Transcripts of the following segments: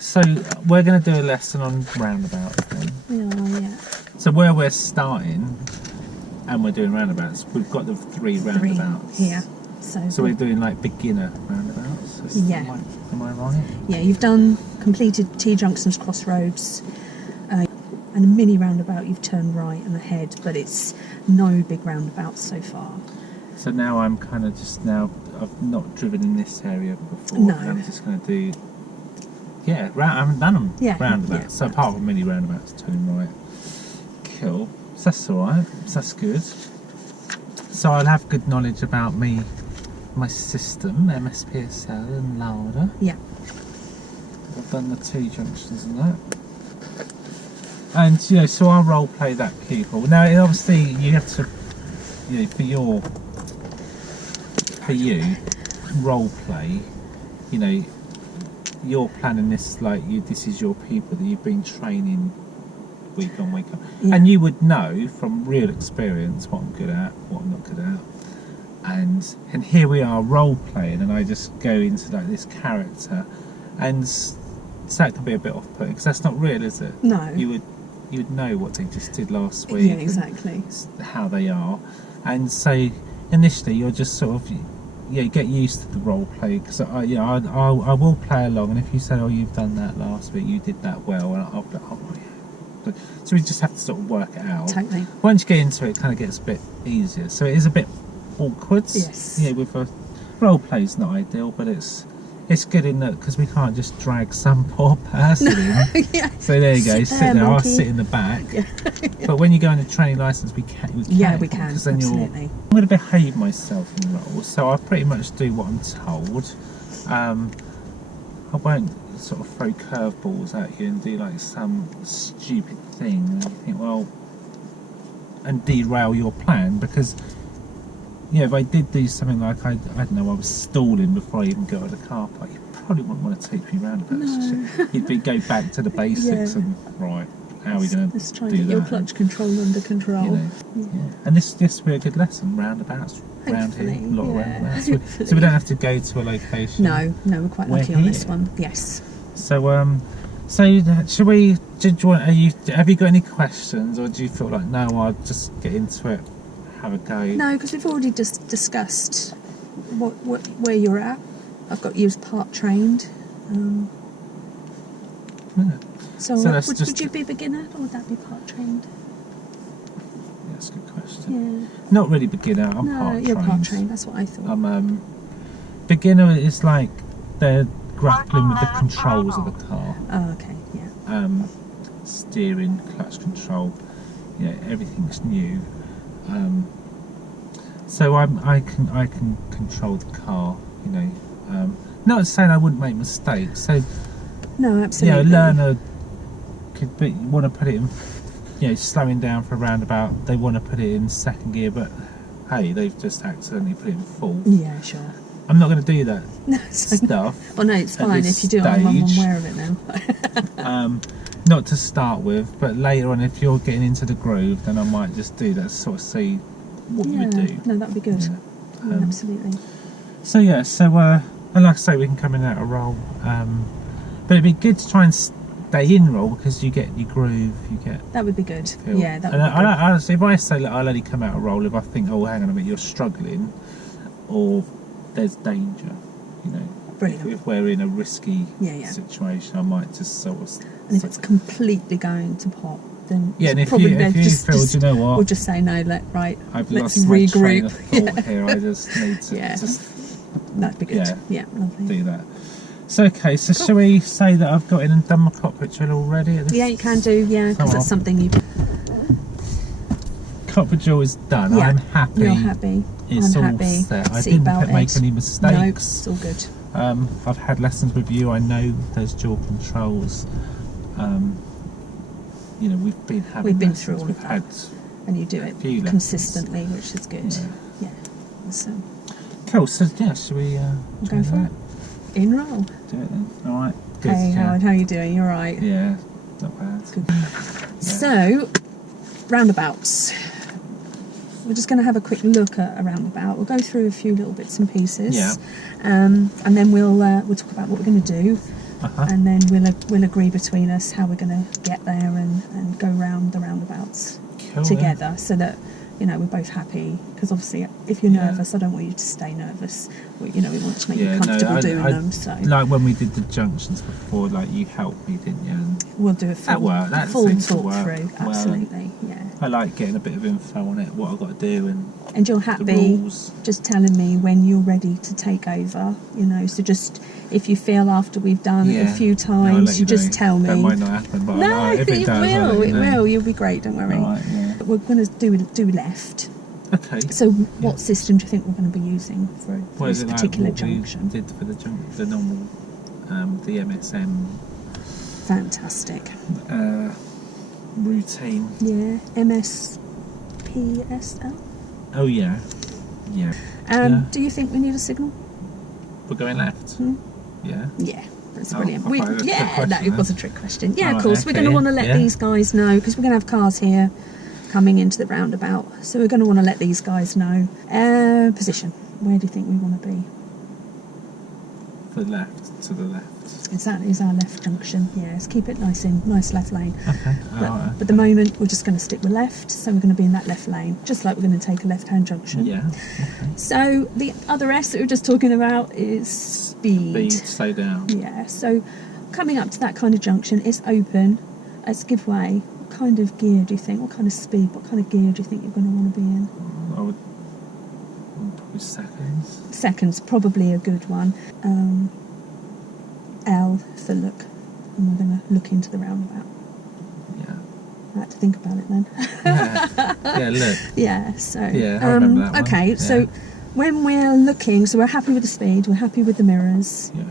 So we're going to do a lesson on roundabouts then. We are, yeah. So where we're starting and we're doing roundabouts, we've got the three roundabouts. Here. So we're doing like beginner roundabouts. Yeah. Am I right? Yeah, you've completed T-junctions, crossroads, and a mini roundabout. You've turned right and ahead, but it's no big roundabouts so far. So now I'm kind of I've not driven in this area before. No. I'm just going to do, I haven't done them. Yeah. Roundabouts. Yeah, so apart from mini roundabouts, turning right. Cool. So that's alright. So that's good. So I'll have good knowledge about my system, MSPSL and Lauda. Yeah. I've done the T-junctions and that. And, so I'll role play that pupil. Now, obviously, you have to, for you, role play, you're planning this like this is your pupil that you've been training week on week on. Yeah. And you would know from real experience what I'm good at, what I'm not good at. And here we are role playing, and I just go into like this character, and so that can be a bit off-putting because that's not real, is it? No. You would know what they just did last week. Yeah, exactly. How they are, and so initially you're just sort of get used to the role play because I will play along, and if you say, oh, you've done that last week, you did that well, and I'll be like, oh yeah. So we just have to sort of work it out. Totally. Once you get into it, it kind of gets a bit easier. So it is a bit awkward. Yes. With a role play is not ideal, but it's good in that because we can't just drag some poor person in. Yeah. So there you go. Sit there. I'll monkey. sit in the back. Yeah. But when you go on a training license, we can. Yeah, we can. Because then Absolutely. I'm going to behave myself in the role, so I pretty much do what I'm told. I won't sort of throw curveballs at you and do like some stupid thing and you think, well, and derail your plan because. If I did do something like, I don't know, I was stalling before I even got out of the car park, you probably wouldn't want to take me round about this. You'd go back to the basics and, right, how are we going to do that? Let's try and get your clutch control under control. Yeah. And this will be a good lesson, roundabouts, round here, a lot of roundabouts. So we don't have to go to a location. No, we're quite lucky on this one, yes. So, should we, have you got any questions, or do you feel like, no, I'll just get into it? Have a go. No, because we've already just discussed where you're at. I've got you as part trained. So would you be beginner or would that be part trained? Yeah, that's a good question. Yeah. Not really beginner. I'm part trained. You're part trained. That's what I thought. Beginner is like they're grappling with the controls of the car. Oh, okay. Yeah. Steering, clutch control. Everything's new. So I can control the car, not saying I wouldn't make mistakes. So no, absolutely. Learner could want to put it in, slowing down for a roundabout. They want to put it in second gear, but hey, they've just accidentally put it in full. Yeah, sure. I'm not going to do that stuff. Well, no, it's fine if you do it. I'm aware of it now. Not to start with, but later on, if you're getting into the groove, then I might just do that, sort of see what you would do. No, that'd be good. Yeah, absolutely. So and like I say, we can come in out of roll, but it'd be good to try and stay in roll because you get your groove, you get. That would be good. Feel. Yeah, that would and be good. Honestly, if I say that I'll only come out of roll if I think, oh, hang on a minute, you're struggling, or there's danger, Brilliant. If we're in a risky Yeah. situation, I might just sort of. And if it's completely going to pop, then and if probably you feel, do you know what? We'll just say no. I've let's lost regroup. my train of thought here. I just need to that'd be good. Yeah, lovely. Do that. So okay, so shall we say that I've got in and done my cockpit drill already? Yeah, you can do. Yeah, because that's something you. Cockpit drill is done. Yeah, I'm happy. You're happy. It's I'm all happy. set. I didn't make any mistakes. No, it's all good. I've had lessons with you. I know there's dual controls. We've been having. We've been lessons. through all We've of that, had and you do it consistently, which is good. Yeah. Awesome. Cool. So should we go for it? In roll. Do it then. All right. Good. Hey, Howard, how are you doing? You all right? Yeah, not bad. Good. Yeah. So, roundabouts. We're just going to have a quick look at a roundabout. We'll go through a few little bits and pieces. Yeah. And then we'll talk about what we're going to do. and then we'll agree between us how we're going to get there and go round the roundabouts together, so that we're both happy. Because obviously, if you're nervous, I don't want you to stay nervous. We want to make you comfortable doing them. So, like when we did the junctions before, like you helped me, didn't you? And we'll do a full talk through. Absolutely, yeah. I like getting a bit of info on it, what I've got to do, and you're happy just telling me when you're ready to take over. So just if you feel after we've done it a few times, you just tell me. That might not happen, but no, if it does, it will. You'll be great. Don't worry. Right, yeah. We're going to do left. Okay. So, what system do you think we're going to be using for this particular junction? We did for the normal, the MSM. Fantastic. Routine. Yeah. MSPSL. Oh yeah. Yeah. Do you think we need a signal? We're going left. Yeah. Yeah. That's brilliant. It was a trick question. Yeah, of course. We're going to want to let these guys know, because we're going to have cars here coming into the roundabout. So we're going to want to let these guys know. Position. Where do you think we want to be? To the left. That is our left junction. Yeah, let's keep it nice left lane. Okay. But at the moment, we're just going to stick with left. So we're going to be in that left lane, just like we're going to take a left-hand junction. Yeah. Okay. So the other S that we were just talking about is speed. Slow down. Yeah. So coming up to that kind of junction, it's open. Let's give way. What kind of gear do you think? What kind of speed? What kind of gear do you think you're going to want to be in? I would probably seconds. Seconds, probably a good one. L for look, and we're going to look into the roundabout. Yeah. I had to think about it then. Yeah, look. Yeah, so. Yeah, I remember that one. Okay, so when we're looking, so we're happy with the speed, we're happy with the mirrors. Yeah.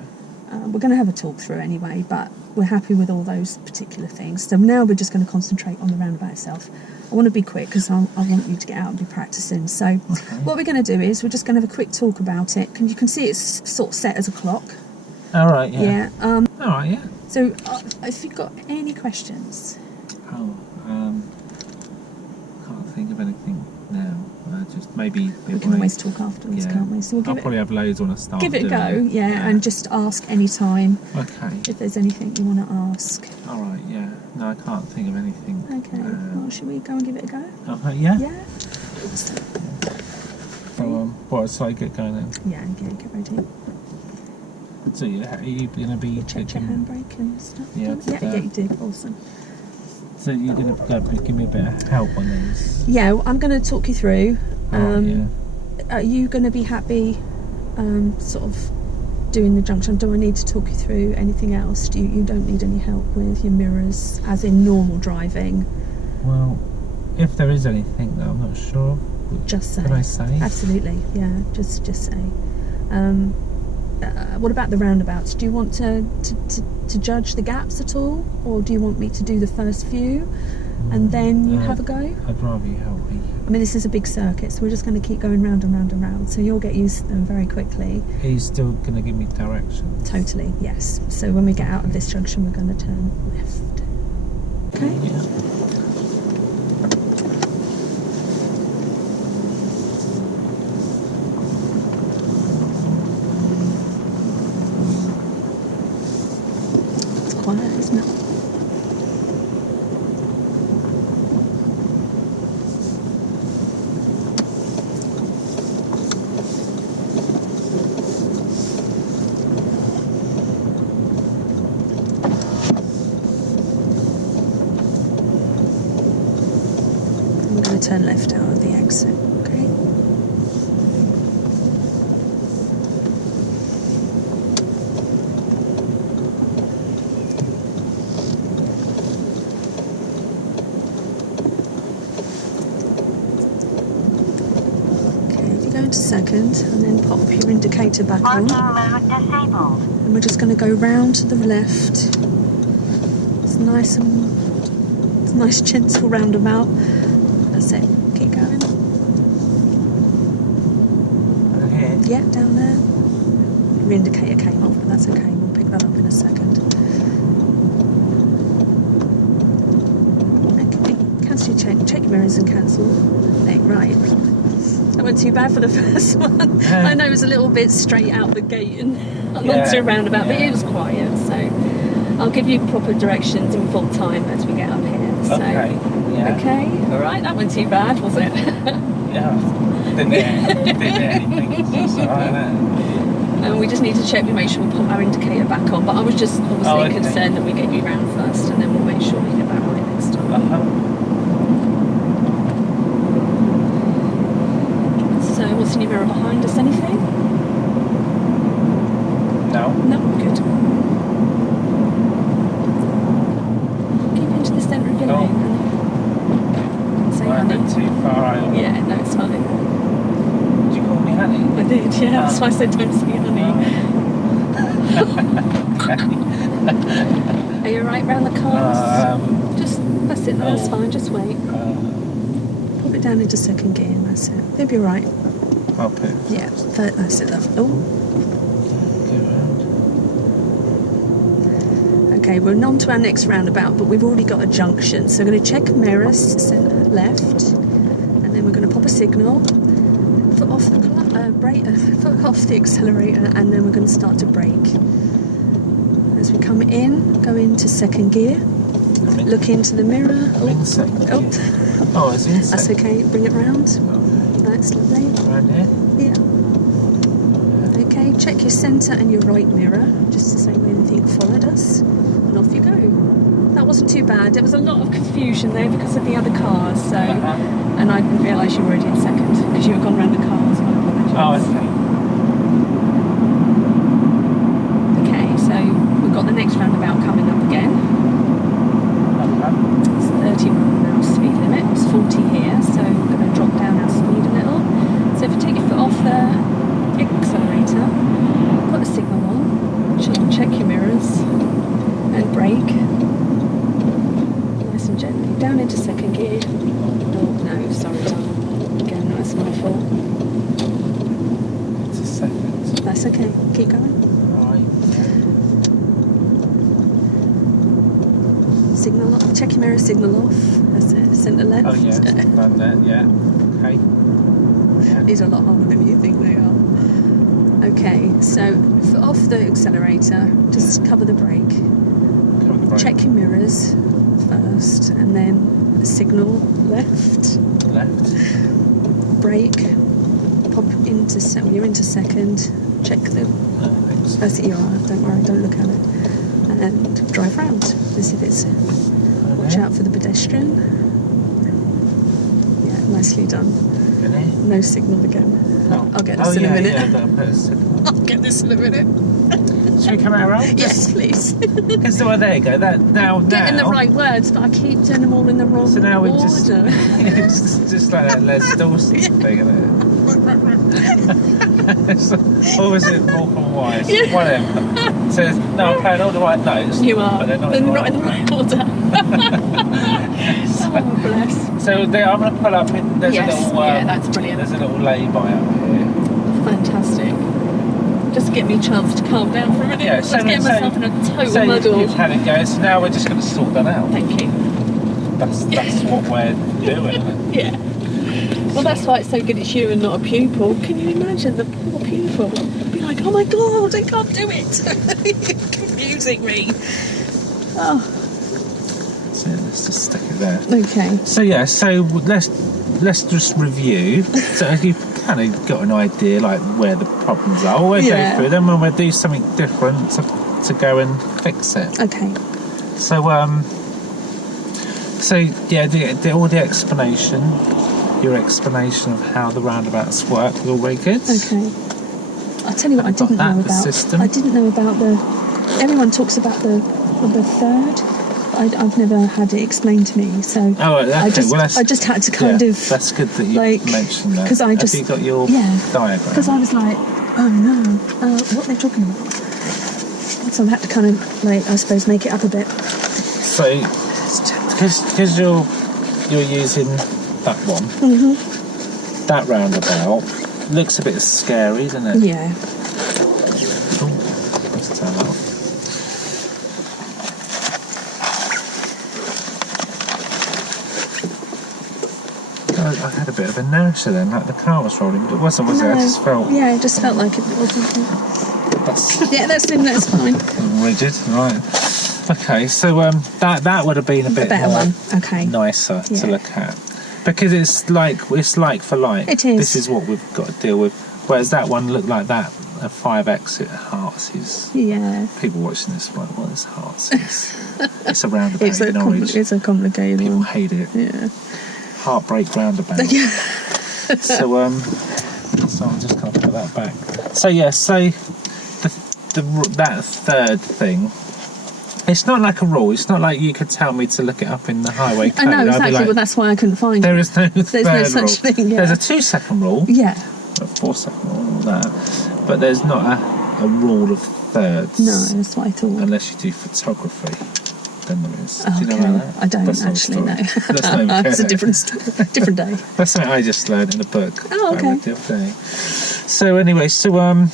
We're going to have a talk through anyway, but we're happy with all those particular things. So now we're just going to concentrate on the roundabout itself. I want to be quick because I want you to get out and be practicing. So what we're going to do is we're just going to have a quick talk about it. You can see it's sort of set as a clock. All right, yeah. Yeah. All right, yeah. So if you've got any questions. Can't think of anything now. Just maybe we can always talk afterwards, can't we? So I'll probably have loads on a start. Give it a go, and just ask any time. Okay. If there's anything you want to ask. All right, yeah. No, I can't think of anything. Okay. Well, should we go and give it a go? Okay, yeah. Yeah. So, so I get going then? Yeah, get ready. So are you going to be check your handbrake and stuff? Yeah, you did. Awesome. So you're going to give me a bit of help on these? Yeah, I'm going to talk you through. Yeah. Are you going to be happy sort of doing the junction? Do I need to talk you through anything else? You don't need any help with your mirrors, as in normal driving? Well, if there is anything that I'm not sure, just say. Can I say? Absolutely, yeah, just say. What about the roundabouts? Do you want to judge the gaps at all, or do you want me to do the first few and then you have a go? I'd rather you help me. I mean, this is a big circuit, so we're just going to keep going round and round and round, so you'll get used to them very quickly. Are you still going to give me direction? Totally, yes. So when we get out of this junction, we're going to turn left. Okay? Yeah. Quiet, isn't it? I'm going to turn left out of the exit, okay? Into second and then pop your indicator back on. And we're just going to go round to the left. It's nice gentle roundabout. That's it. Keep going. Okay. Yeah, down there. Your indicator came off, but that's okay. We'll pick that up in a second. Okay. Cancel your check your mirrors and cancel. Right. That went too bad for the first one. Yeah. I know it was a little bit straight out the gate and Yeah. onto a roundabout, but Yeah. it was quiet. So I'll give you proper directions in full time as we get up here. So, Okay. Yeah. okay, all right. That went too bad, was it? Yeah. Didn't hear anything. It's all right, isn't it? And we just need to check. We make sure we put our indicator back on. But I was just obviously Oh, okay. concerned that we get you round first, and then we'll make sure we get that right next time. So, what's in your mirror behind us? Anything? No. No, good. Keep into the centre of your Oh. lane, honey. Say I'm a honey. bit too far out. Yeah, no, it's fine. Did you call me honey? I did, yeah. That's why I said don't say honey. Are you alright round the cars? Just, that's it, that's oh. fine, just wait. Pop it down into second gear, and that's it. They'll be alright. I'll put it. Yeah, that's it, love. Oh. Okay, we're on to our next roundabout, but we've already got a junction. So we're going to check mirrors, centre left, and then we're going to pop a signal, foot off the foot off the accelerator, and then we're going to start to brake. As we come in, go into second gear, look into the mirror. I'm in second gear. Oh, Oh, it's in that's second. okay. Bring it round. That's lovely. Around here? Yeah. Okay, check your centre and your right mirror, just to say when anything followed us, and off you go. That wasn't too bad. There was a lot of confusion there because of the other cars, so, and I didn't realise you were already in second because you had gone round the cars. My apologies. Oh, okay. Okay, so we've got the next roundabout coming up again. It's 31 now speed limit. It's 40 here, so we're going to drop down our speed a little. So if you take your foot off the accelerator, put the signal on, check your mirrors, and brake. Nice and gently. Down into second gear. Oh no, sorry, darling. Again, that's my fault. It's a second. That's okay. Keep going. Right. Signal off. Check your mirror, signal off. That's it. Centre left. Oh, yeah. Done that, yeah. Okay. Yeah. These are a lot harder than you think they are. Okay, so foot off the accelerator, just cover the brake. Cover the brake. Check your mirrors first, and then signal left, Left. brake, pop into second. You're into second. Check the. Oh, thanks. That's it. You are. Don't worry. Don't look at it. And drive round as if it's. Watch out for the pedestrian. Yeah, nicely done. Really? No signal again. Oh. I'll get this in a minute. Yeah, I'll put a signal. I'll get this in a minute. Should we come out around? Yes, please. Because well, there you go. That now. Getting the right words, but I keep doing them all in the wrong So now we order. just just like that Les Dawson thing, isn't it? Or was it Morecambe Wise? Yeah. Whatever. So no, I'm playing all the right notes. You are. But they're not They're in the not right in the right order. Oh, bless. So I'm going to pull up in. There's Yes, a little. yeah, that's brilliant. There's a little lay-by up here. Fantastic. Just give me a chance to calm down for a minute. Yeah, I was getting myself in a total so muddle. you've had it going. So now we're just going to sort that out. Thank you. That's what we're doing. Yeah. Well, that's why it's so good it's you and not a pupil. Can you imagine the poor pupil? Be like, oh my god, I can't do it. You're confusing me. Oh. So let's just stick it there. Okay. So yeah, so let's just review. So you've kind of got an idea like where the problems are. We'll go through them and we'll do something different to go and fix it. Okay. So yeah, all the explanation, your explanation of how the roundabouts work, was all very good. Okay. I'll tell you what I didn't know about. System. I didn't know about the. Everyone talks about the third. I've never had it explained to me, so Oh, right, okay. I just had to kind of. That's good that you mentioned that. Because I just. Have you got your diagram? Because I was like, oh no, what are they talking about? So I had to kind of, I suppose, make it up a bit. So, because you're using that one, that roundabout looks a bit scary, doesn't it? Yeah. Oh, let's turn that off. I had a bit of inertia then, like the car was rolling, but it wasn't, was it? I just felt... Yeah, it just felt like it wasn't. That's fine. Rigid, right. Okay, so that would have been a bit better more one. Okay. nicer to look at. Because it's like for like. It is. This is what we've got to deal with. Whereas that one looked like that, a 5-exit Hearts is... Yeah. People watching this like, what is Hearts? It's a roundabout in Norwich. It's a complicated People one. hate it. Yeah. Heartbreak roundabout. So I'm just going to put that back. So yeah, so that third thing, it's not like a rule. It's not like you could tell me to look it up in the highway code. I know exactly, like, but that's why I couldn't find there it. is no There's no such rule. thing. Yeah. There's a 2-second rule. Yeah. A 4-second rule. That, but there's not a rule of thirds. No, that's what I thought. Unless you do photography. Then there is. Oh, Do you know okay. about that? I don't That's actually know. That's not even It's a different different day. That's something I just learned in a book. Oh, okay. The other day. So anyway, so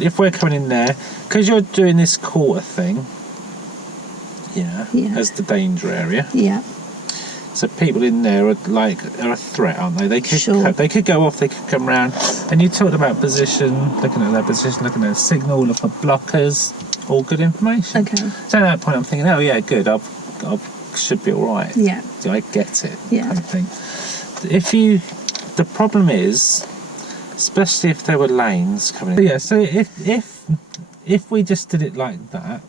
if we're coming in there, because you're doing this quarter thing, yeah, as the danger area. Yeah. So people in there are a threat, aren't they? They could they could go off, they could come round. And you talked about position, looking at their position, looking at their signal, look for blockers, all good information. Okay. So at that point, I'm thinking, oh yeah, good, I should be all right. Yeah. Do I get it? Yeah. Kind of thing. The problem is, especially if there were lanes coming in. Yeah. So if we just did it like that,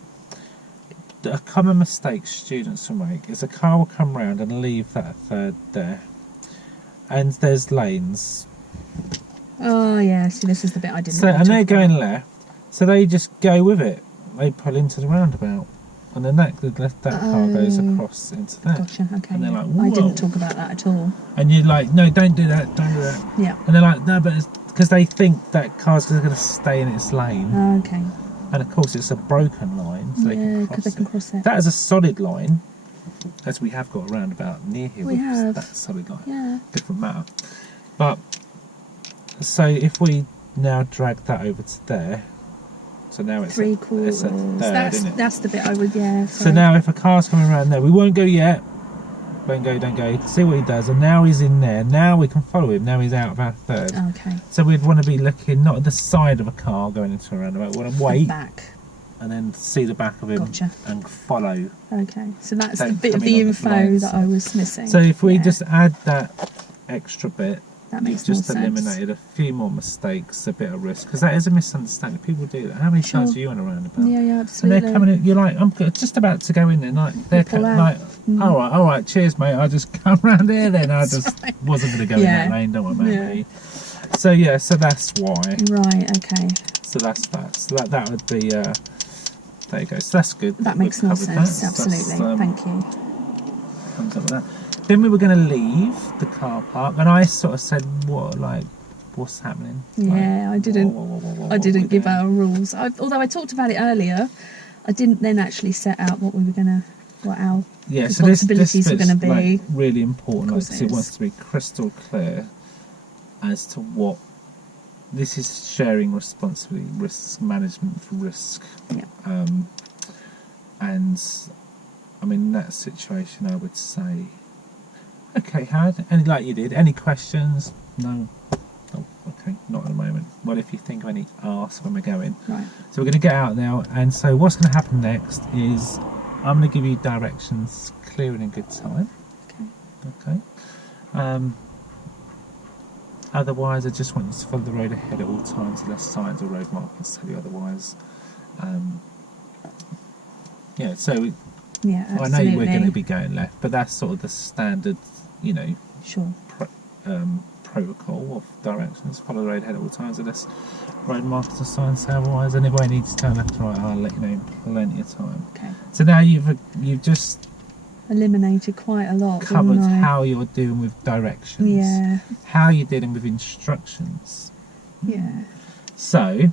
a common mistake students will make is a car will come round and leave that third there, and there's lanes. Oh yeah. See, this is the bit I didn't. So and they're going left, so they just go with it. They pull into the roundabout, and then that car goes across into there. Gotcha. Okay. And they're like, I didn't whoa. talk about that at all. And you're like, no, don't do that, don't do that. Yeah. And they're like, no, but because they think that car's going to stay in its lane. Okay. And of course, it's a broken line, so because they can cross it. That is a solid line, as we have got a roundabout near here. We have. That solid line. Yeah. Different matter. But so if we now drag that over to there, so now it's 3/4. It's a third, isn't it? That's the bit I would. Yeah. So now if a car's coming around there, we won't go yet. Don't go. See what he does. And now he's in there. Now we can follow him. Now he's out of our third. Okay. So we'd want to be looking not at the side of a car going into a roundabout. We want to wait Back. and then see the back of him and follow. Okay. So that's Don't the bit of come in the on the info blind that side. I was missing. So if we just add that extra bit, that makes you've just more sense. eliminated a few more mistakes, a bit of risk, because that is a misunderstanding. People do that. How many times are you in a roundabout? Yeah, And absolutely. they're coming in, you're like, I'm just about to go in there, like, they're pull like, out. all right, cheers, mate, I'll just come round here then. I just wasn't going to go in that lane, don't worry about me. So, yeah, so that's why. Right, okay. So that's that. So that would be, there you go. So that's good. That makes more sense, absolutely. Thank you. Comes up with that. Then we were going to leave the car park, and I sort of said, what's happening? Yeah, like, I didn't. I didn't give doing? our rules. Although I talked about it earlier, I didn't then actually set out what we were gonna, what our responsibilities were going to be. Like, really important, because it wants to be crystal clear as to what this is. Sharing responsibility, risk management for risk. Yeah. And I mean, in that situation, I would say, okay, and like you did, any questions? No. Oh, okay, not at the moment. Well, if you think of any, ask when we're going. Right. So we're going to get out now, and so what's going to happen next is I'm going to give you directions, clear and in good time. Okay. Otherwise, I just want you to follow the road ahead at all times, unless signs or road markers tell you otherwise. Yeah. So. Yeah, I absolutely. know we're going to be going left, but that's sort of the standard, Sure. Protocol of directions. Follow the road ahead at all times, unless road markers or signs say otherwise. And if I need to turn left or right, I'll let you know plenty of time. Okay. So now you've just eliminated quite a lot. covered how you're doing with directions. Yeah. How you're dealing with instructions. Yeah. So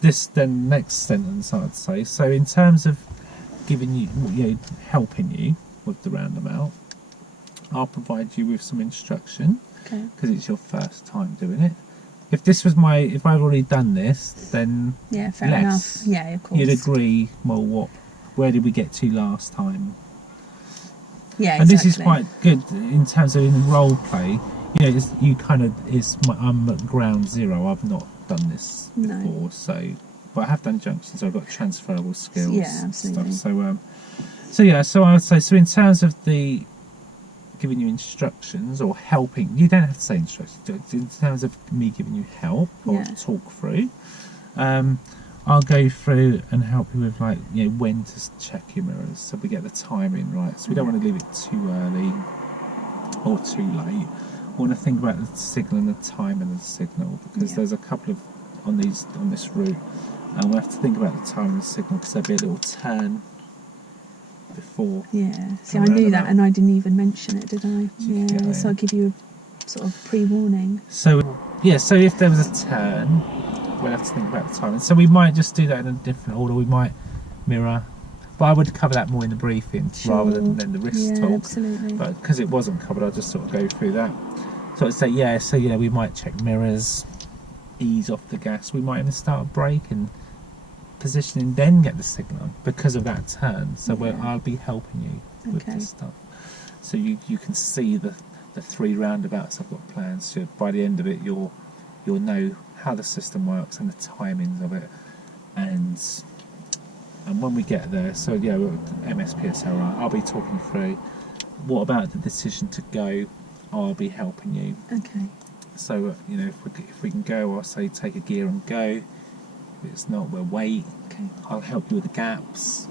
this then next sentence I'd say. So in terms of giving you, helping you with the roundabout, I'll provide you with some instruction, because it's your first time doing it. If I've already done this, then fair less. enough. Yeah, of course. You'd agree. Well, where did we get to last time? Yeah, And this is exactly. quite good in terms of in role play. You know, I'm at ground zero. I've not done this No. before, but I have done junctions. So I've got transferable skills. Yeah, absolutely. Stuff. So I would say, so in terms of the giving you instructions or helping, you don't have to say instructions. In terms of me giving you help or talk through, I'll go through and help you with, like, you know, when to check your mirrors, so we get the timing right. So we don't want to leave it too early or too late. We want to think about the signal and the time of the signal, because there's a couple of on this route, and we have to think about the time of the signal, because there'll be a little turn before. Yeah. See, I knew that, and I didn't even mention it, did I? Yeah. So I'll give you a sort of pre-warning. So if there was a turn, we'll have to think about the timing. So we might just do that in a different order. We might mirror, but I would cover that more in the briefing rather than the wrist talk. Absolutely. But because it wasn't covered, I'll just sort of go through that. So I'd say, we might check mirrors, ease off the gas. We might even start a brake and positioning, then get the signal because of that turn. So I'll be helping you with this stuff. So you can see the 3 roundabouts I've got planned. So by the end of it, you'll know how the system works and the timings of it, and when we get there, so MSPSLR, I'll be talking through what about the decision to go. I'll be helping you. Okay. So if we can go, I'll say take a gear and go. If it's not, we'll wait. Okay. I'll help you with the gaps.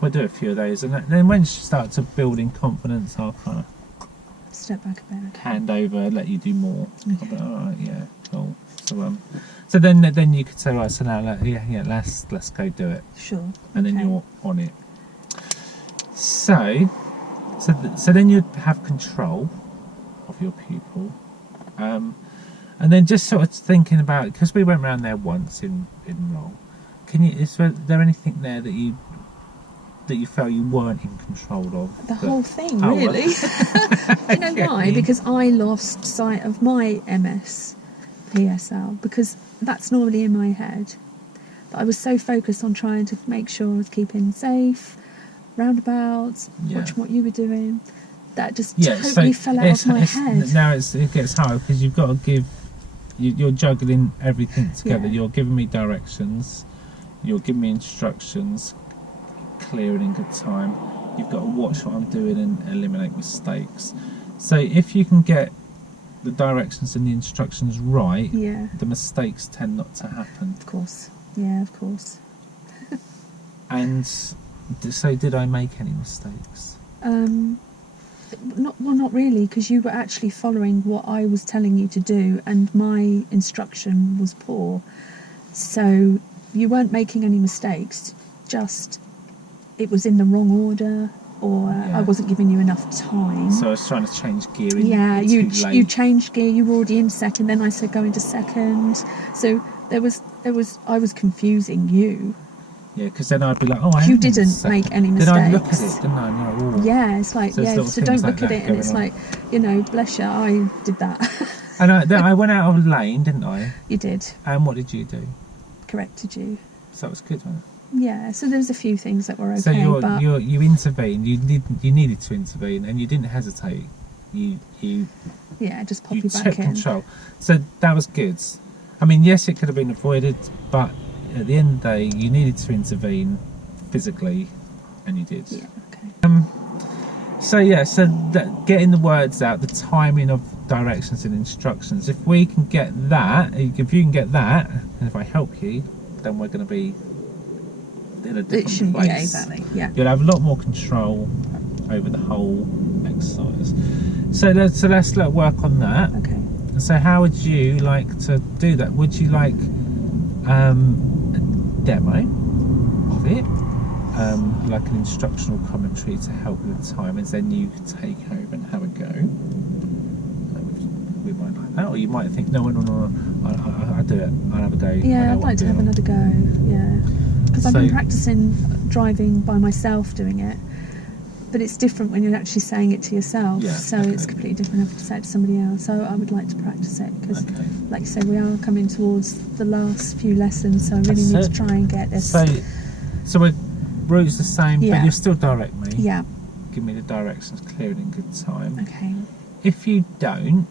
We'll do a few of those, and then when you start to build in confidence, I'll kind of step back a bit. Hand over, let you do more. Okay. I'll be, all right, yeah, cool. So then you could say, right, so now let's go do it. Sure. And then you're on it. So then you'd have control of your pupil, and then just sort of thinking about, because we went around there once in role. Is there anything there that you felt you weren't in control of? The whole thing, really. You know why? Because I lost sight of my PSL, because that's normally in my head. But I was so focused on trying to make sure I was keeping safe, roundabouts, watching what you were doing, that just totally fell out of my head. Now it gets hard, because you've got to give, you're juggling everything together. You're giving me directions, you're giving me instructions, clear and in good time. You've got to watch what I'm doing and eliminate mistakes. So if you can get the directions and the instructions right, the mistakes tend not to happen. Of course. Yeah, of course. And so did I make any mistakes? Not really, because you were actually following what I was telling you to do, and my instruction was poor. So you weren't making any mistakes, just it was in the wrong order, or I wasn't giving you enough time. So I was trying to change gear in. You changed gear, you were already in second, then I said go into second. So I was confusing you. Yeah, because then I'd be like, you didn't make any mistakes. Then I'd look at it, didn't I? No, yeah, it's like, so don't look at it, and it's like, bless you, I did that. And I went out of lane, didn't I? You did. And what did you do? Corrected you. So that was good, wasn't it? Yeah, so there's a few things that were okay. So you intervened. You needed to intervene, and you didn't hesitate. You just pop you back took in. Control. So that was good. I mean, yes, it could have been avoided, but at the end of the day, you needed to intervene physically, and you did. Yeah. Okay. So getting the words out, the timing of directions and instructions. If we can get that, if you can get that, and if I help you, then we're going to be in a different place. Yeah, exactly. Yeah. You'll have a lot more control over the whole exercise. So let's work on that. Okay. So how would you like to do that? Would you like a demo of it, like an instructional commentary to help you with timings, then you take home and have a go? We might like that, or you might think, no, I'll do it. I'll have a go. Yeah, I'd like to have another go. Yeah, because I've been practicing driving by myself doing it. But it's different when you're actually saying it to yourself, it's completely different having to say it to somebody else. So I would like to practice it, because, like you say, we are coming towards the last few lessons, so I really need to try and get this. So we're route's the same, but you'll still direct me. Yeah. give me the directions clear and in good time. Okay. If you don't,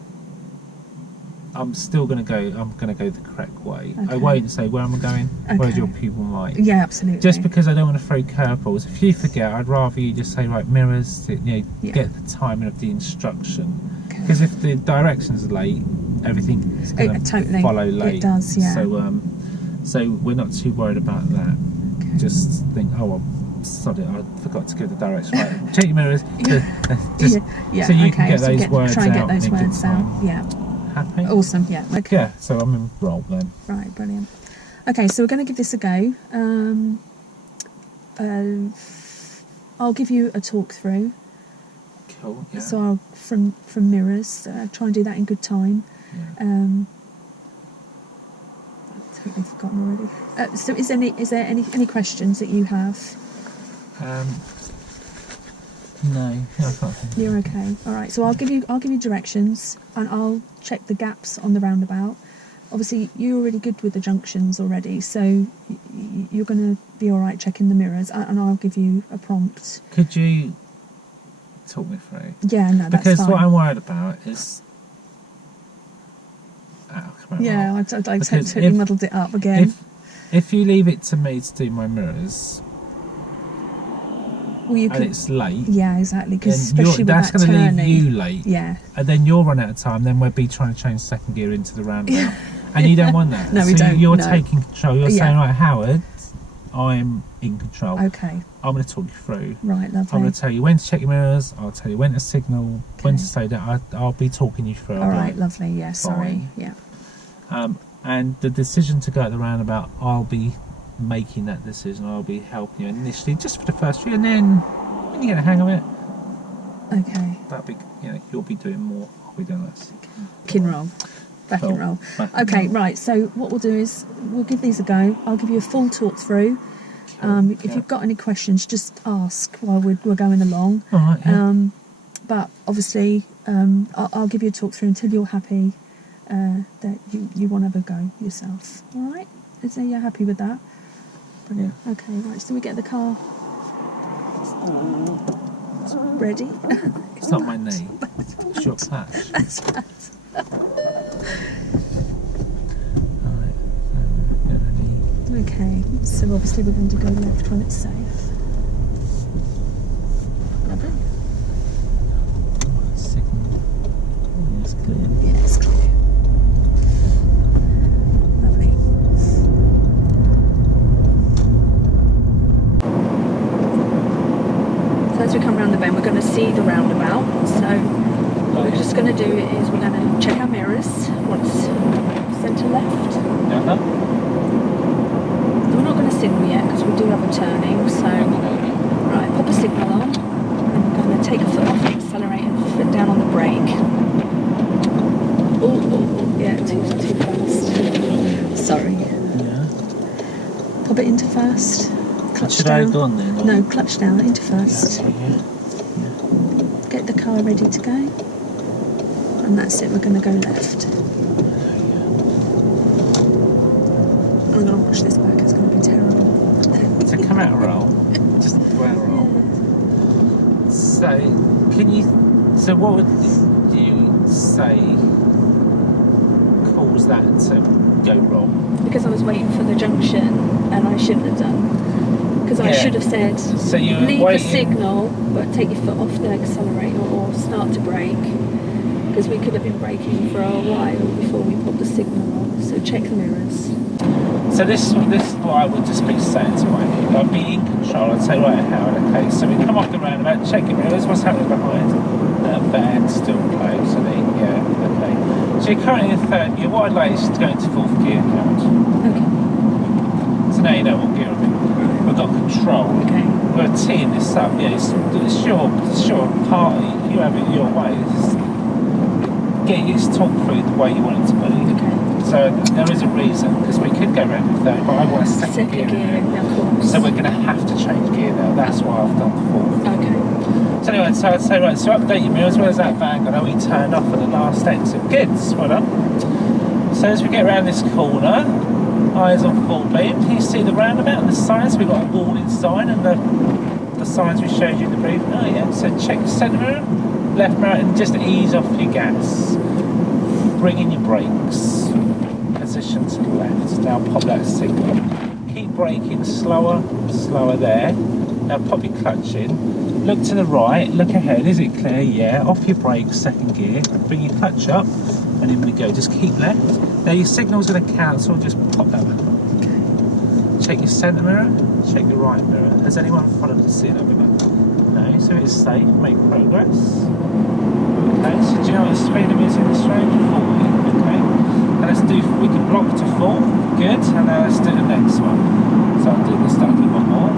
I'm still going to go. I'm going to go the correct way. Okay. I won't say where am I going. Okay. Whereas your pupil might. Yeah, absolutely. Just because I don't want to throw curveballs. If you forget, I'd rather you just say right mirrors. Yeah. Get the timing of the instruction. Okay. Because if the directions are late, everything is going to totally follow late. It does, yeah. So we're not too worried about that. Okay. Just think, oh well, sod it, I forgot to give the direction. Right, check your mirrors. Just, yeah. so you Okay. can get those words try and get out those in a good words out. time. Yeah. Happy? Awesome. Yeah. Okay. Yeah. So I'm in roll then. Right. Brilliant. Okay. So we're going to give this a go. I'll give you a talk through. Cool. Yeah. So I'll from mirrors. Try and do that in good time. Yeah. I totally forgotten already. So is there any questions that you have? No, I can't think. You're okay. All right. So I'll give you directions, and I'll check the gaps on the roundabout. Obviously, you're already good with the junctions already, so you're going to be all right checking the mirrors, and I'll give you a prompt. Could you talk me through? Yeah, no, that's because fine. what I'm worried about is. Yeah, I totally muddled it up again. If you leave it to me to do my mirrors, well, you and can, it's late. Yeah, exactly. Because then especially with that's that going to turning, leave you late. Yeah. And then you'll run out of time. Then we'll be trying to change second gear into the roundabout, and you don't want that. No, we so don't. You're no. taking control. You're saying, right, Howard, I'm in control. Okay. I'm going to talk you through. Right, lovely. I'm going to tell you when to check your mirrors. I'll tell you when to signal, when to slow down. I'll be talking you through. All right, lovely. Yeah, sorry. Yeah. And the decision to go at the roundabout, I'll be making that decision. I'll be helping you initially, just for the first few, and then when you get a hang of it, okay, that'll be, you'll be doing more. I'll be doing less. Back in roll. Back in roll. Okay, right. So what we'll do is we'll give these a go. I'll give you a full talk through. If you've got any questions, just ask while we're going along. All right. Yeah. But obviously, I'll give you a talk through until you're happy that you want to have a go yourself. All right? So you're happy with that? Brilliant. Yeah. Okay, right. So we get the car ready. It's not my knee. It's your clutch. That's right. Alright. Get ready. Okay. So obviously we're going to go left when it's safe. Lovely. Signal. Oh, it's clear. Yeah, it's clear. Lovely. So as we come round the bend, we're going to see the roundabout. So what we're just going to do is we're going to check our mirrors once centre left. Uh-huh. We're not going to signal yet because we do have a turning. So right, pop a signal on. And we're going to take a foot off the accelerator, foot down on the brake. Oh, yeah, too fast. Sorry. Yeah. Pop it into first. Clutch Should down. I have gone then? Or? No, clutch down into first. Okay, yeah. Get the car ready to go. And that's it, we're going to go left. I'm going to watch this back, it's going to be terrible. So come out a roll. Just go out a roll. So, so what would you say cause that to go wrong? Because I was waiting for the junction and I shouldn't have done. Because I should have said, so you leave waiting. a signal, but take your foot off the accelerator or start to brake. Because we could have been braking for a while before we put the signal on. So check the mirrors. So this is what I would just be saying to my people. I'd be in control. I'd say, right, Howard, okay, so we come off the roundabout, check your mirrors, what's happening behind? Van's still closed, okay. So you're currently in third gear. What I'd like is to go into fourth gear, Howard. Okay. So now you know what gear I'm in. We've got control. Okay. We're teeing this up. Yeah, it's your party. You have it your way. It's get you to talk through the way you want it to be. Okay. So there is a reason, because we could go round with that, but I want a second gear. Yeah, of course. So we're going to have to change gear now. That's why I've done the fourth. Okay. So anyway, so I'd say, right, so update your mirrors. Where's that van gone? Oh, we turned off at the last exit. Good, well done. So as we get around this corner, eyes on full beam, can you see the roundabout and the signs? We've got a warning sign and the the signs we showed you in the brief? Oh yeah, so check your centre mirror, left mirror, and just ease off your gas. Bring in your brakes, position to the left. Now pop that signal. Keep braking slower, slower there. Now pop your clutch in. Look to the right, look ahead, is it clear? Yeah, off your brakes, second gear. Bring your clutch up, and in we go. Just keep left. Now your signal's going to cancel, just pop that back on. Check your centre mirror, check your right mirror. Has anyone followed the scene over there? No, so it's safe, make progress. Okay, so do you know what the speed limit is in this road? 40, okay. Now let's do, we can block to 4, good, and now let's do the next one. So I'll do this, I'll do one more.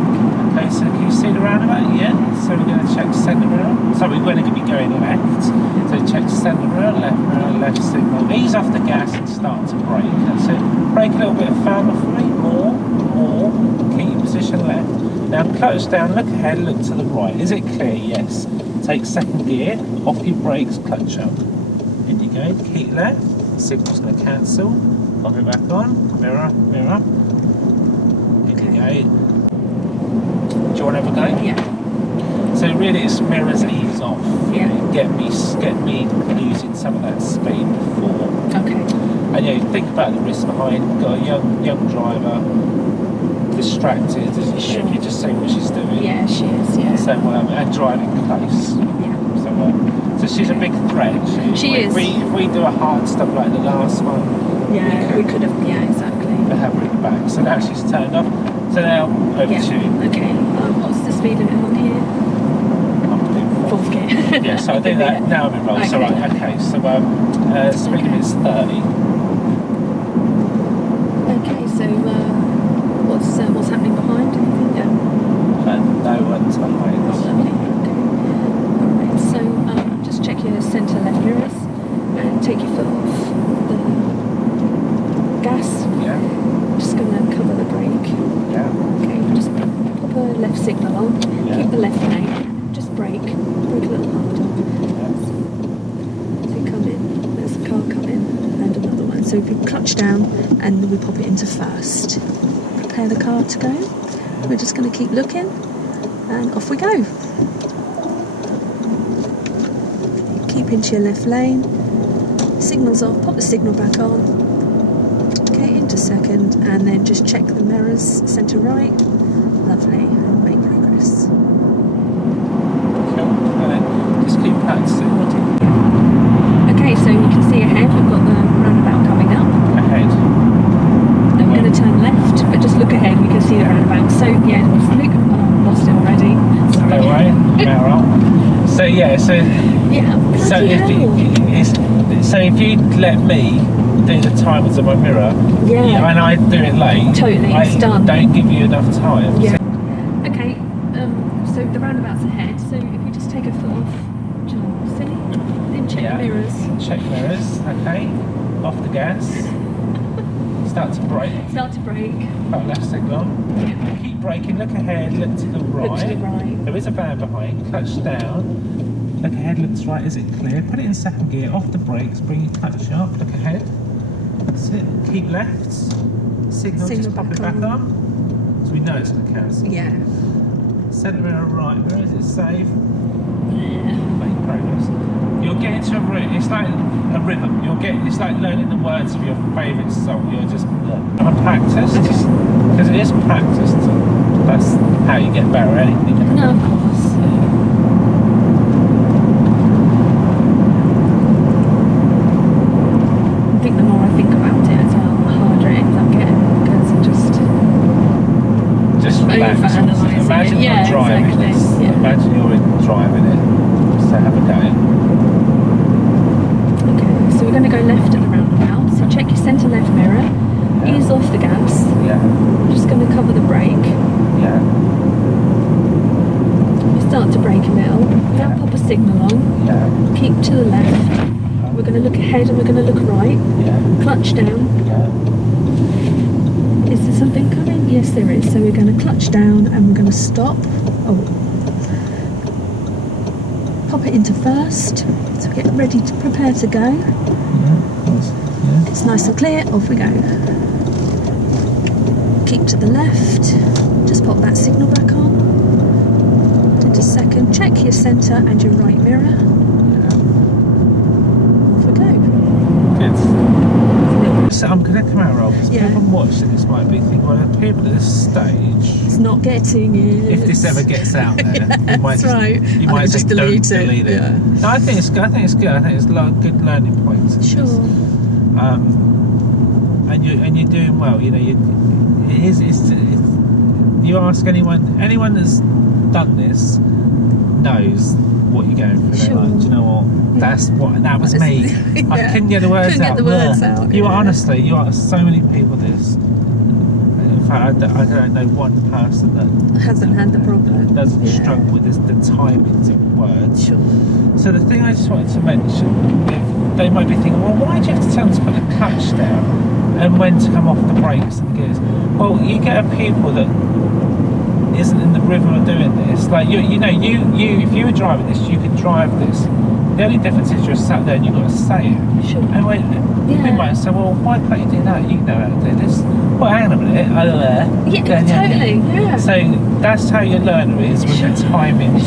Okay, so can you see the roundabout? Yeah, so we're going to check centre mirror. So we're going to be going left. So check centre mirror, left signal. Ease off the gas and start to brake. That's it. Brake a little bit firmer for me, more, keep your position left. Now clutch down, look ahead, look to the right. Is it clear? Yes. Take second gear, off your brakes, clutch up. In you go, keep left. Signal's going to cancel. Pop it back on. Mirror, mirror. In you go. Do you want to have a go? Yeah. So really it's mirrors ease off. Yeah. Get me losing some of that speed before. Okay. And you know, think about the risk behind. We've got a young driver, distracted, isn't she? Sure. You just see what she's doing. Yeah, she is, yeah. So and driving close. Yeah. So she's a big threat. She is. If we do a hard stop like the last one, Yeah, we could have, yeah, exactly. put her bring back. So now she's turned off. So now over Yeah. to you. Okay, what's the speed limit on here? I'm doing 4th gear. Yeah, so I do that Yeah. now I'm in roll. So Okay. right, okay, so speed limit's 30. Okay, so what's happening behind? Yeah. And no one's behind Oh, us. lovely. Okay. Alright, so just check your centre left mirrors and take your foot off the gas. Yeah, Just going to cover the brake. yeah, Okay, just pop a left signal on. Yeah. Keep the left lane. Just brake a little harder. yeah. So come in. There's a car coming and another one. So if we clutch down and we pop it into first. Prepare the car to go. We're just going to keep looking and off we go. Keep into your left lane. Signals off, pop the signal back on. Okay, into second and then just check the mirrors, centre right. Lovely, and make progress. Cool. And then just keep practicing. Okay, so you can see ahead we've got the roundabout coming up. Ahead. Then we're going to turn left, but just look ahead, we can see the roundabout. So yeah, Luke, lost it already. Sorry. No way. So yeah, so Yeah. so if you let me do the timers on my mirror, Yeah. and I do it late, Totally, I it's done. don't give you enough time. Yeah. So, Okay, so the roundabout's ahead, so if we just take a foot off, do you know, silly, then check Yeah. mirrors. check mirrors, okay, off the gas, start to brake, Start to brake. put left signal on, Yeah. keep braking, look ahead, look to the right. Look to the right. There is a van behind, clutch down, look ahead, look to the right, is it clear? Put it in second gear, off the brakes, bring your clutch up, look ahead, that's it, keep left, signal just pop it back on, so we know it's going to cancel. Yeah. Centre mirror, right mirror, is it safe? Yeah. Make progress. You'll get into a rhythm, it's like a rhythm, it's like learning the words of your favourite song, you're just, I'm practiced, because it is practiced, that's how you get better at anything. No, of course. I think the more I think about it as well, the harder it ends up getting, because I'm just relax. overanalyzing Imagine it. you're Yeah, driving exactly. this. Yeah. Imagine you're driving it. So have a go. Okay, so we're going to go left at the roundabout. So check your centre left mirror, ease off the gas. Yeah. Just going to cover the brake. Yeah. You start to brake a little. Now Yeah. pop a signal on. Yeah. Keep to the left. We're going to look ahead and we're going to look right. Yeah. Clutch down. Yeah. Is there something coming? Yes, there is. So we're going to clutch down and we're going to stop. Oh. Pop it into first. So get ready to prepare to go. Yeah. It's nice and clear. Off we go. Keep to the left. Just pop that signal back on. can check your centre and your right mirror. Yeah. Off we go. Good. So I'm going to come out, Rob, because people watching this might be thinking, well, the people at this stage, It's not getting it. if this ever gets out there, you might That's right. You might just say, delete don't delete it. Yeah. No, I think it's good. I think it's a lot of good learning points. Sure. And you're doing well. You know, you ask anyone that's done this knows what you're going through. They're like, do you know what? That was me. I couldn't get the words out. You are honestly, you are so many people this. In fact, I don't know one person that hasn't had the problem. Doesn't struggle with the timings of words. Sure. So the thing I just wanted to mention, they might be thinking, well, why do you have to tell them to put the clutch down and when to come off the brakes and the gears? Well, you get a pupil that isn't in the rhythm of doing this. Like you if you were driving this, you could drive this. The only difference is you're sat there and you've got to say it. Sure. And we might say, well, why can't you do that? You know how to do this. Well, hang on a minute. Totally. Yeah. So that's how your learner is with the timing of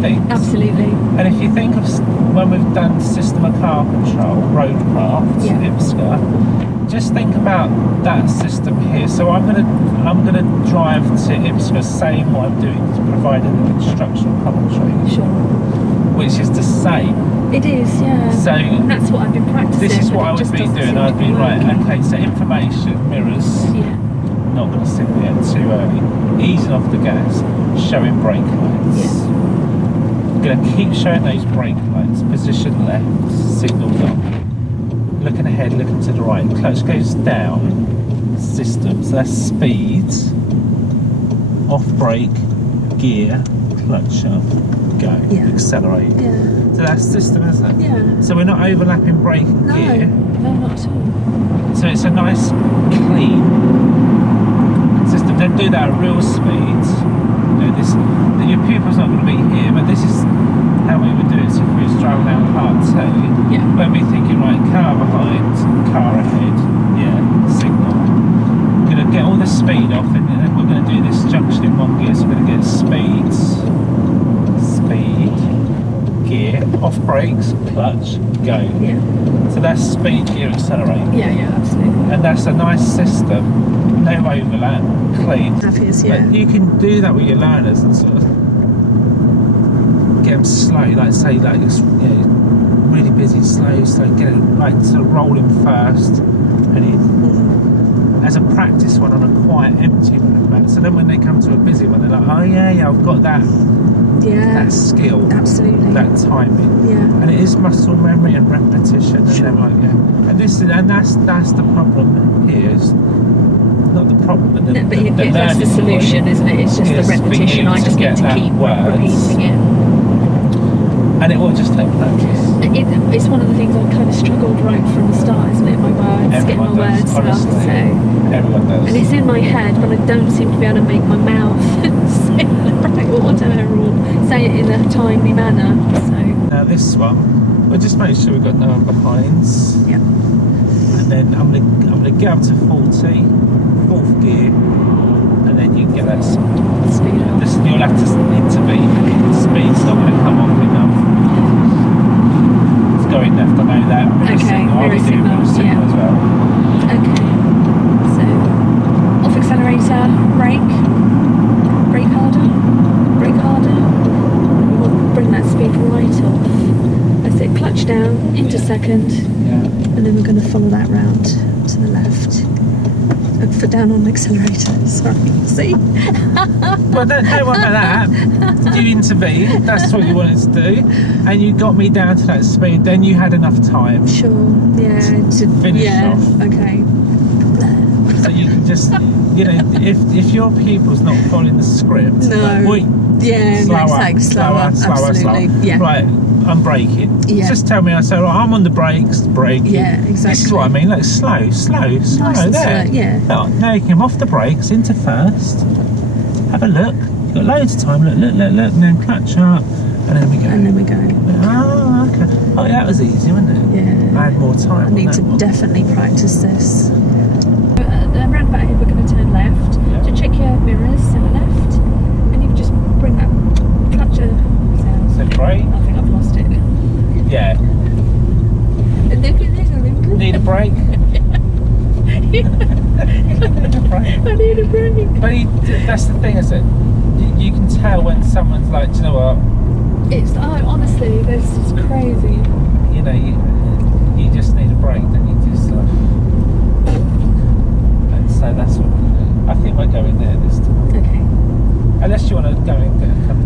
things. Absolutely. And if you think of when we've done system of car control, roadcraft, IPSCA, just think about that system here. So I'm gonna drive to IPSCA saying what I'm doing, providing an instructional commentary. Sure. Which is the same. It is, yeah. So that's what I've been practicing. This is what I would be doing. I'd be right. Okay, so information mirrors. Yeah. Not going to sit there too early. Easing off the gas, showing brake lights. Yeah. Going to keep showing those brake lights. Position left, signals on. Looking ahead, looking to the right. Clutch goes down. System. So that's speed. Off brake, gear, clutch up, go. Yeah. Accelerate. Yeah. So that's system, isn't it? Yeah. So we're not overlapping brake and gear. No, not at all. So it's a nice, clean system. Don't do that at real speed. Your pupil's not going to be here, but this is how we would do it. So if we was driving down part 2, when we're thinking, right, car behind, car ahead, signal. We're going to get all the speed off, and then we're going to do this junction in one gear. So we're going to get speed, gear, off brakes, clutch, go. Yeah. So that's speed, gear, accelerate. Yeah, absolutely. And that's a nice system. No overlap, clean. Happy as, But you can do that with your learners and sort of get them slow. Like say, it's really busy, slow. Get it like sort of rolling first, and as a practice one on a quiet, empty roundabout. So then when they come to a busy one, they're like, oh yeah, I've got that. That skill, absolutely, that timing, and it is muscle memory and repetition, and then and that's the problem here. Is not the problem, but that's the solution, isn't it? It's just the repetition. I just need to keep repeating it, and it will just take practice. It's one of the things I kind of struggled right from the start, isn't it? My words, getting my words up. So everyone does, and it's in my head, but I don't seem to be able to make my mouth say the right order or say it in a timely manner. So now this one, we'll just make sure we've got no one behinds. Yeah. And then I'm gonna get up to 40, 4th gear, and then you can get that speed up. You'll have to intervene. The speed's not going to come off enough. It's going left, I know that. Mirror signal as well. Okay. So off accelerator, brake harder. We'll bring that speed right off. That's it, clutch down into second. And then we're going to follow that round to the left. Foot down on the accelerator. Sorry, see? Well, don't worry about that. You intervened. That's what you wanted to do, and you got me down to that speed. Then you had enough time. Sure. Yeah. To finish off. Okay. So you can just, if your pupil's not following the script, slower. Yeah. Right. I'm braking. Yeah. Just tell me. I say, right, I'm on the brakes. Braking. Yeah, exactly. This is what I mean. Like slow. Nice there. Slow, yeah. Now you come off the brakes into first. Have a look. You've got loads of time. Look, and then clutch up, and then we go. Oh, okay. Oh, that was easy, wasn't it? Yeah. I had more time. I need to definitely practice this. Around about here, we're going to turn left. To check your mirrors, center left, and you can just bring that clutch break? I need a break. But that's the thing, isn't it? You can tell when someone's like, do you know what? Honestly, this is crazy. You know, you just need a break, don't you? Just and so that's what we're going to do. I think we're going there this time. Okay. Unless you want to go and come